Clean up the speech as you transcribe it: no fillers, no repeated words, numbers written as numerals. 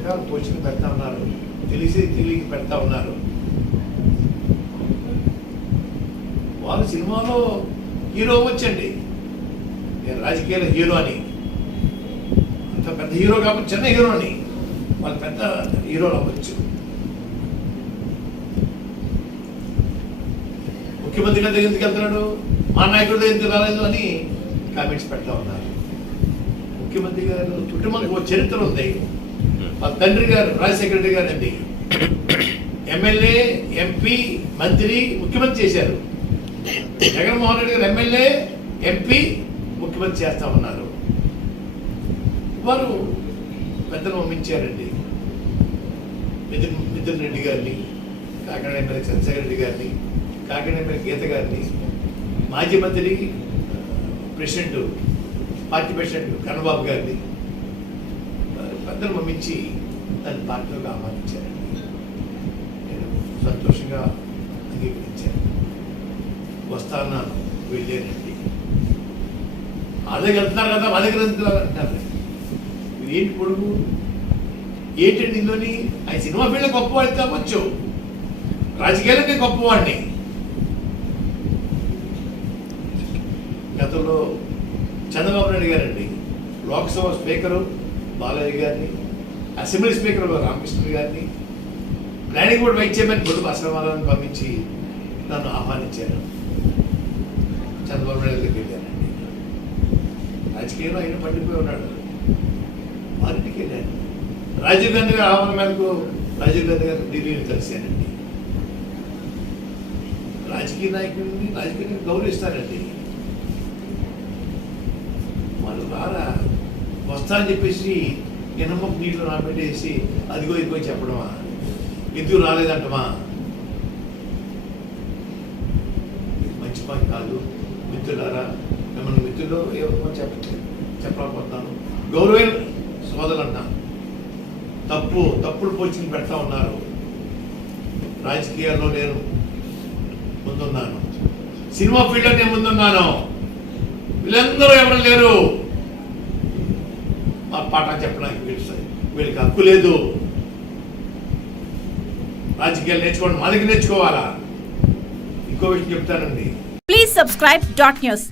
రకరకాల పోస్టింగ్ పెడతా ఉన్నారు, తెలియక పెడతా ఉన్నారు. వాళ్ళు సినిమాలో హీరో అవ్వచ్చండి, నేను రాజకీయాల హీరో అని, అంత పెద్ద హీరో కాబట్టి చిన్న హీరో అని, వాళ్ళు పెద్ద హీరోలు అవ్వచ్చు. ముఖ్యమంత్రి గారి దగ్గర ఎందుకు వెళ్తున్నాడు, మా నాయకుడి దగ్గర ఎందుకు రాలేదు అని కామెంట్స్ పెడతా ఉన్నారు. ముఖ్యమంత్రి గారు కుటుంబానికి ఒక చరిత్ర ఉంది. వాళ్ళ తండ్రి గారు రాజశేఖర రెడ్డి గారు అండి ఎమ్మెల్యే, ఎంపీ, మంత్రి, ముఖ్యమంత్రి చేశారు. జగన్మోహన్ రెడ్డి గారు ఎమ్మెల్యే, ఎంపీ, ముఖ్యమంత్రి చేస్తా ఉన్నారు. వారు పెద్దలు పంపించారండి. మిథున్ రెడ్డి గారిని, కాకినాడ ఎమ్మెల్యే చంద్రశేఖర రెడ్డి గారిని, కాకినాడ ఎమ్మెల్యే గీత గారిని, మాజీ మంత్రి ప్రెసిడెంట్, పార్టీ ప్రెసిడెంట్ కన్నబాబు గారిని పెద్దలు పంపించి దాన్ని పార్టీలోకి ఆహ్వానించారండి. నేను సంతోషంగా అంగీకరించాను. వస్తాను, వెళ్ళానండి. అదే వెళ్తున్నారు కదా, మా దగ్గర అంటున్నారు. ఏంటి పొడుగు ఏంటండి ఇందులోని? ఆయన సినిమా ఫీల్డ్ గొప్పవాడి కావచ్చు, రాజకీయాలు నేను గొప్పవాడిని. గతంలో చంద్రబాబు నాయుడు గారండి లోక్సభ స్పీకరు బాలయ్య గారిని, అసెంబ్లీ స్పీకర్ రామకృష్ణ గారిని, ప్లానింగ్ బోర్డు వైస్ చైర్మన్ బొడ్డు అసలమాలను పంపించి నన్ను ఆహ్వానించారు. చంద్రబాబు నాయుడు దగ్గరికి వెళ్ళానండి. రాజకీయంలో ఆయన పట్టిపోయి ఉన్నాడు, వారింటికి వెళ్ళాను. రాజీవ్ గాంధీ గారి ఆహ్వానం మేరకు రాజీవ్ గాంధీ గారు ఢిల్లీని కలిశానండి. రాజకీయ నాయకుడిని రాజకీయాన్ని గౌరవిస్తారండి. వాళ్ళు రారా, వస్తా అని చెప్పేసి ఎనమ్మకు నీటిలో నాపెట్టేసి అదిగో ఇదిగో చెప్పడమా, ఎందుకు రాలేదంటమా, మంచి పని కాదు. మిత్రులారా, మిమ్మల్ని మిత్రులు ఏమో చెప్పలేకపోతున్నాను. గౌరవైన సోదరులు అన్నాను. తప్పుడు పోస్టింగ్ పెడతా ఉన్నారు. రాజకీయాల్లో నేను ముందున్నాను, సినిమా ఫీల్డ్లో నేను ముందున్నాను. వీళ్ళందరూ ఎవరు లేరు మా పాఠం చెప్పడానికి. వీళ్ళకి హక్కు లేదు. రాజకీయాలు నేర్చుకోండి, మా దగ్గర నేర్చుకోవాలా. ఇంకో విషయం చెప్తానండి. Please subscribe .news.